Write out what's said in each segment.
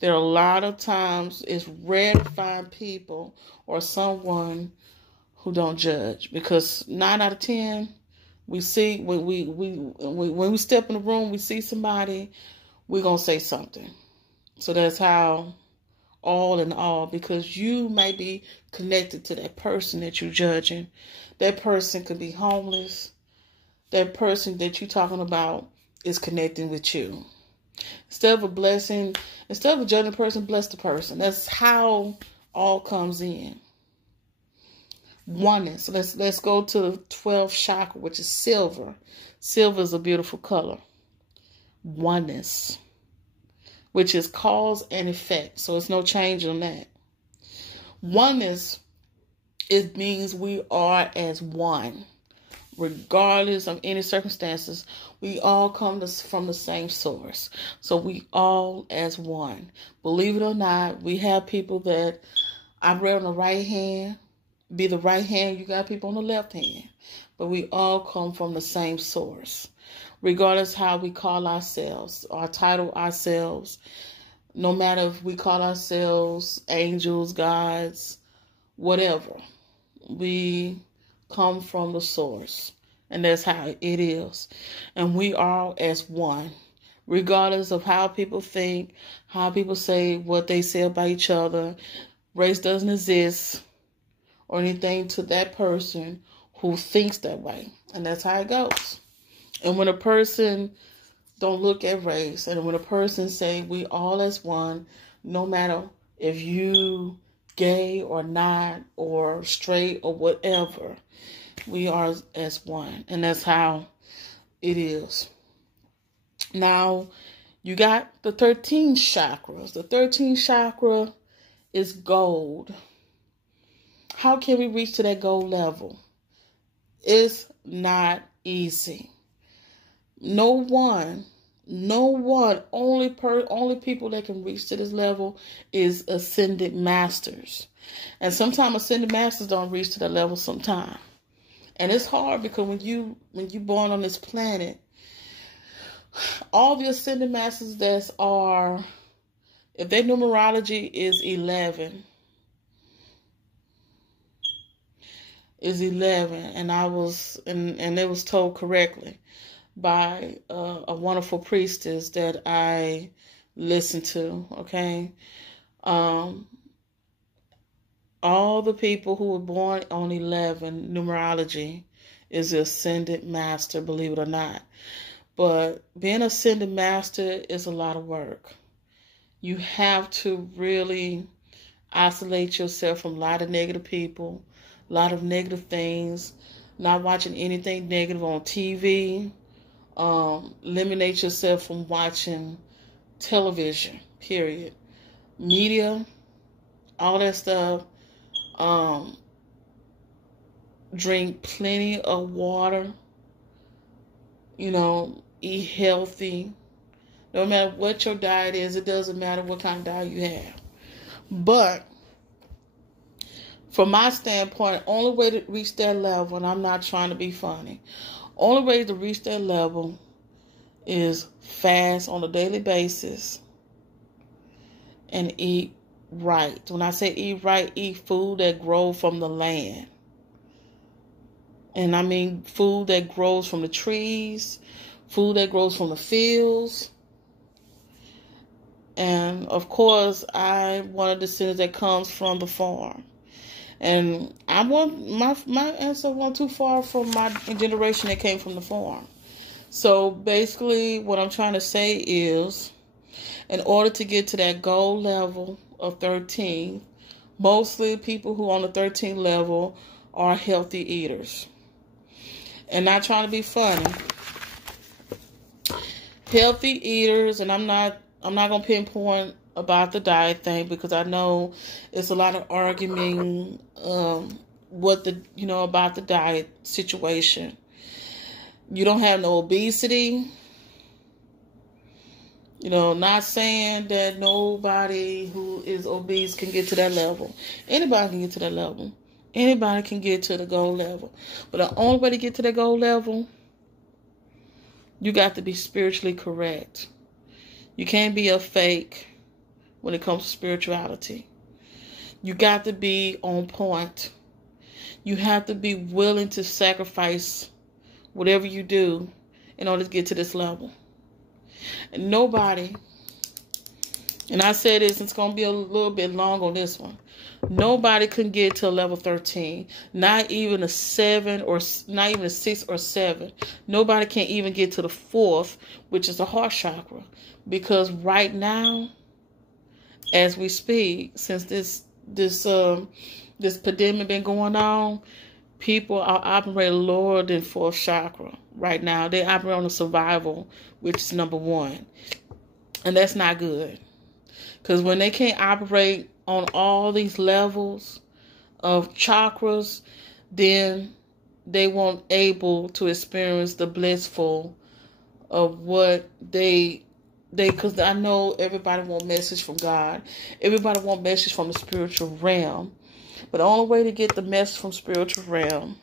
There are a lot of times it's rare to find people or someone who don't judge, because 9 out of 10 we see when we step in the room, we see somebody, we're gonna say something. So that's how, all in all, because you may be connected to that person that you're judging. That person could be homeless. That person that you're talking about is connecting with you. Instead of judging the person, bless the person. That's how all comes in. Oneness. Let's go to the 12th chakra, which is silver. Silver is a beautiful color. Oneness, which is cause and effect. So it's no change on that. Oneness, it means we are as one. Regardless of any circumstances, we all come from the same source. So we all as one. Believe it or not, we have people that operate on the right hand, be the right hand, you got people on the left hand. But we all come from the same source. Regardless how we call ourselves, or title ourselves, no matter if we call ourselves angels, gods, whatever, we come from the source. And that's how it is. And we are as one. Regardless of how people think, how people say what they say about each other, race doesn't exist or anything to that person who thinks that way. And that's how it goes. And when a person don't look at race, and when a person say we all as one, no matter if you gay or not, or straight or whatever, we are as one. And that's how it is. Now, you got the 13 chakras. The 13th chakra is gold. How can we reach to that gold level? It's not easy. No one, only people that can reach to this level is ascended masters. And sometimes ascended masters don't reach to that level sometimes. And it's hard because when you born on this planet, all the ascended masters if their numerology is 11, and it was told correctly by a wonderful priestess that I listened to, okay? All the people who were born on 11, numerology is the ascended master, believe it or not. But being ascended master is a lot of work. You have to really isolate yourself from a lot of negative people, a lot of negative things, not watching anything negative on TV. Eliminate yourself from watching television, period. Media, all that stuff. Drink plenty of water. Eat healthy. No matter what your diet is, it doesn't matter what kind of diet you have. But from my standpoint, only way to reach that level, and I'm not trying to be funny, only way to reach that level is fast on a daily basis and eat right. When I say eat right, eat food that grows from the land. And I mean food that grows from the trees, food that grows from the fields. And of course, I'm one of the descendants that comes from the farm. And I want my ancestors weren't too far from my generation that came from the farm. So basically what I'm trying to say is, in order to get to that gold level of 13, mostly people who are on the 13 level are healthy eaters. And not trying to be funny. Healthy eaters, and I'm not going to pinpoint about the diet thing, because I know it's a lot of arguing about the diet situation. You don't have no obesity. Not saying that nobody who is obese can get to that level. Anybody can get to that level. Anybody can get to the gold level. But the only way to get to that gold level, you got to be spiritually correct. You can't be a fake when it comes to spirituality. You got to be on point. You have to be willing to sacrifice whatever you do in order to get to this level. And nobody, and I said this, it's going to be a little bit long on this one. Nobody can get to level 13. Not even a 7 or not even a 6 or 7. Nobody can even get to the 4th, which is the heart chakra. Because right now, as we speak, since this pandemic been going on, people are operating lower than 4th chakra right now. They operate on the survival, which is number 1. And that's not good. Because when they can't operate on all these levels of chakras, then they won't able to experience the blissful of what because I know everybody want message from God. Everybody want message from the spiritual realm. But the only way to get the message from spiritual realm,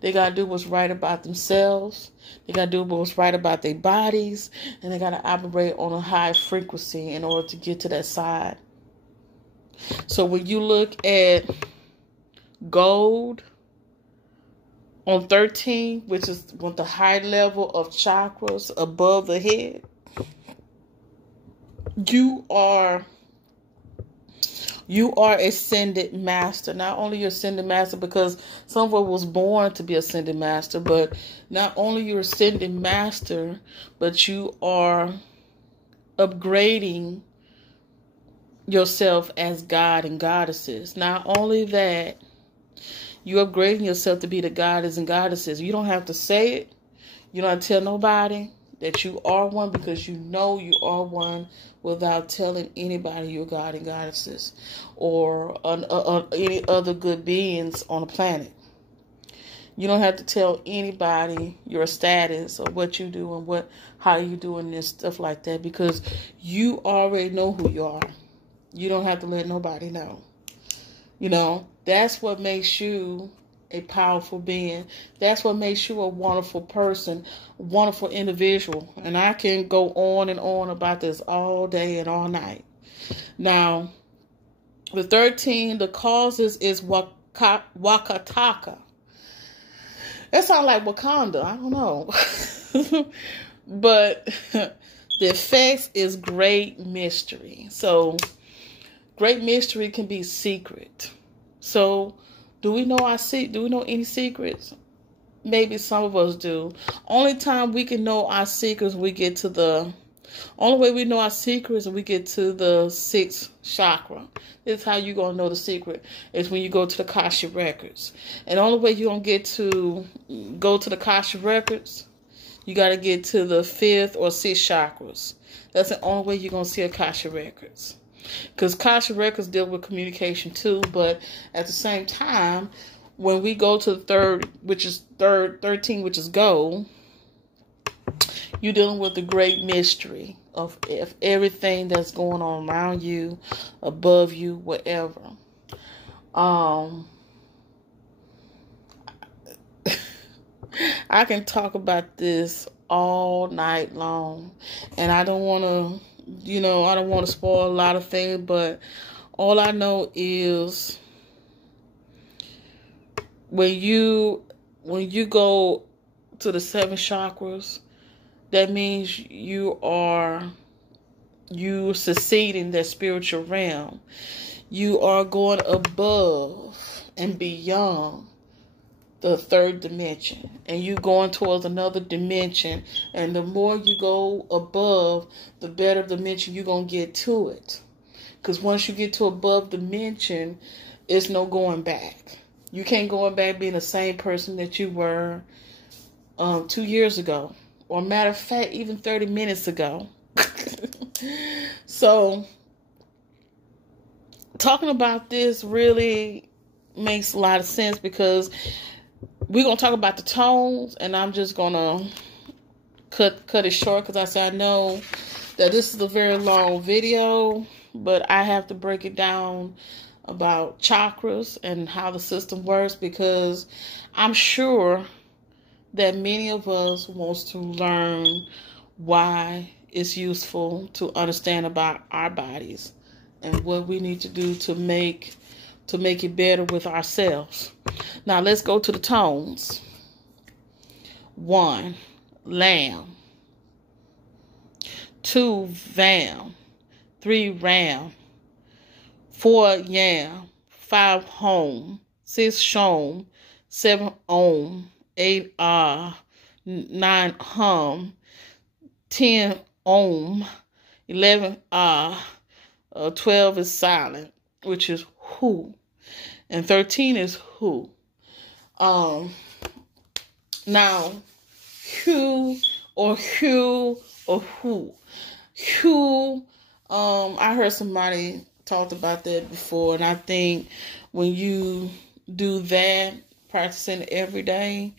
they got to do what's right about themselves. They got to do what's right about their bodies. And they got to operate on a high frequency in order to get to that side. So when you look at gold on 13, which is with the high level of chakras above the head, you are ascended master. Not only you're ascended master because someone was born to be ascended master, but not only you're ascended master, but you are upgrading yourself as God and goddesses. Not only that, you're upgrading yourself to be the goddess and goddesses. You don't have to say it. You don't have to tell nobody that you are one, because you know you are one without telling anybody you're God and goddesses or any other good beings on the planet. You don't have to tell anybody your status or what you do and how you doing this stuff like that, because you already know who you are. You don't have to let nobody know. You know, that's what makes you a powerful being. That's what makes you a wonderful person, wonderful individual. And I can go on and on about this all day and all night. Now, the 13, the causes is Wakataka. That sounds like Wakanda. I don't know. But the effects is great mystery. So, great mystery can be secret. So, do we know any secrets? Maybe some of us do. Only time we can know our secrets, only way we know our secrets is we get to the 6th chakra. This is how you're going to know the secret, is when you go to the Akashic Records. And the only way you're going to go to the Akashic Records, you got to get to the 5th or 6th chakras. That's the only way you're going to see Akashic Records. Because Akashic Records deal with communication too, but at the same time, when we go to the 13, which is gold, you're dealing with the great mystery of everything that's going on around you, above you, whatever. I can talk about this all night long, and I don't want to. I don't want to spoil a lot of things, but all I know is when you go to the 7 chakras, that means you succeed in that spiritual realm. You are going above and beyond the 3rd dimension, and you going towards another dimension, and the more you go above, the better dimension you're going to get to it, because once you get to above dimension, it's no going back. You can't go back being the same person that you were 2 years ago, or matter of fact, even 30 minutes ago. So talking about this really makes a lot of sense, because we're going to talk about the tones, and I'm just going to cut it short, because I said I know that this is a very long video, but I have to break it down about chakras and how the system works, because I'm sure that many of us wants to learn why it's useful to understand about our bodies, and what we need to do to make it better with ourselves. Now let's go to the tones. 1, lamb. 2, vam. 3, ram. 4, yam. 5, home. 6, shom. 7, om. 8, ah. 9, hum. 10, om. 11, ah. 12 is silent, which is who. And 13 is who. Now, who or who or who. Who, I heard somebody talked about that before, and I think when you do that, practicing every day,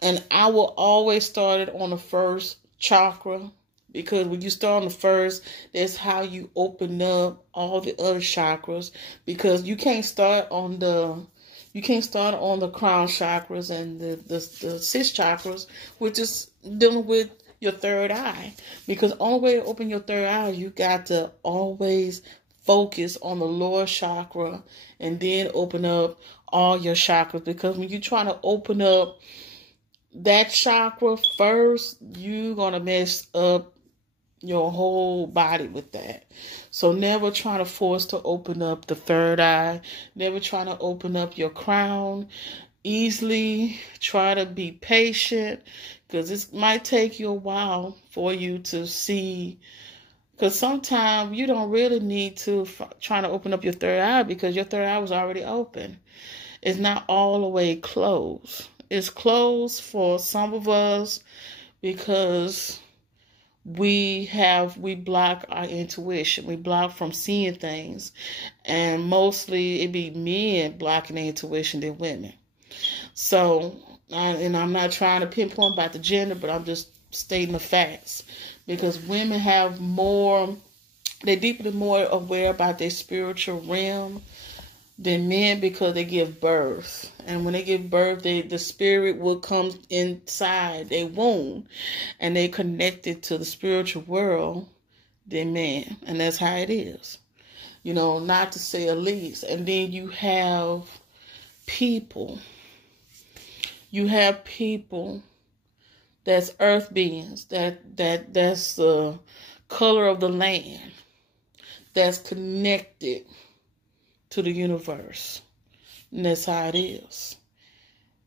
and I will always start it on the first chakra, because when you start on the first, that's how you open up all the other chakras, because you can't start on the crown chakras and the 6 chakras, which is dealing with your third eye. Because the only way to open your third eye, you got to always focus on the lower chakra and then open up all your chakras. Because when you're trying to open up that chakra first, you're going to mess up your whole body with that. So never try to force to open up the third eye. Never try to open up your crown easily. Try to be patient, because it might take you a while for you to see. Because sometimes you don't really need to try to open up your third eye, because your third eye was already open. It's not all the way closed. It's closed for some of us because we block our intuition. We block from seeing things. And mostly it be men blocking their intuition than women. So, and I'm not trying to pinpoint about the gender, but I'm just stating the facts. Because women have more, they're deeply more aware about their spiritual realm than men, because they give birth. And when they give birth, the spirit will come inside their womb, and they connected to the spiritual world than men. And that's how it is. You know, not to say at least. And then you have people. You have people that's earth beings, that's the color of the land, that's connected to the universe. And that's how it is.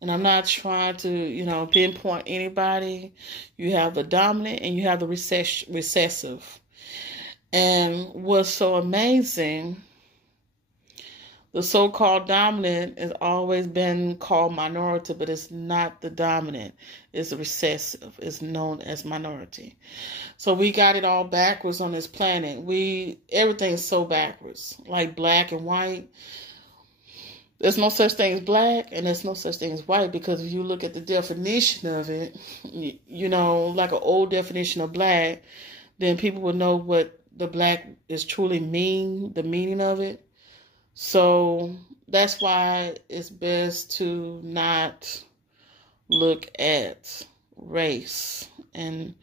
And I'm not trying to, pinpoint anybody. You have the dominant and you have the recessive. And what's so amazing, the so-called dominant has always been called minority, but it's not the dominant. It's the recessive. It's known as minority. So we got it all backwards on this planet. Everything's so backwards, like black and white. There's no such thing as black, and there's no such thing as white, because if you look at the definition of it, like an old definition of black, then people will know what the black is truly the meaning of it. So that's why it's best to not look at race, and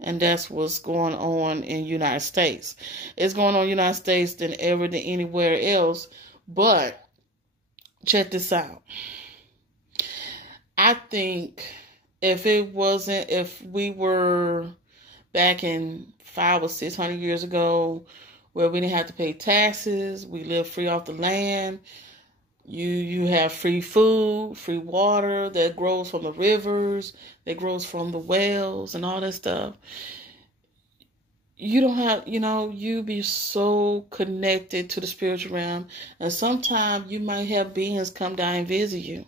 that's what's going on in the United States. It's going on in the United States than anywhere else. But check this out. I think if we were back in 500 or 600 years ago, where we didn't have to pay taxes, we live free off the land, you have free food, free water that grows from the rivers, that grows from the wells and all that stuff. You don't have, you be so connected to the spiritual realm. And sometimes you might have beings come down and visit you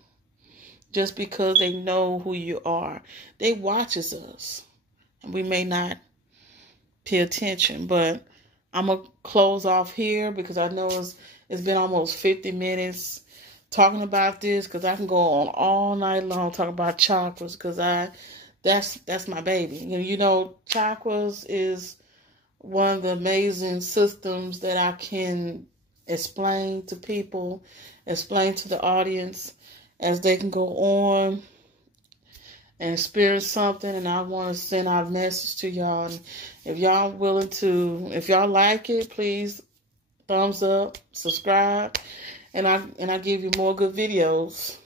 just because they know who you are. They watches us, and we may not pay attention, but I'm going to close off here, because I know it's been almost 50 minutes talking about this, because I can go on all night long talking about chakras, because that's my baby. Chakras is one of the amazing systems that I can explain to people, explain to the audience, as they can go on and experience something. And I want to send out a message to y'all. And if y'all like it, please thumbs up, subscribe, and I give you more good videos.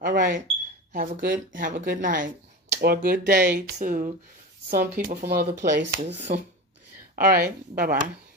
All right. Have a good night or a good day to some people from other places. All right. Bye-bye.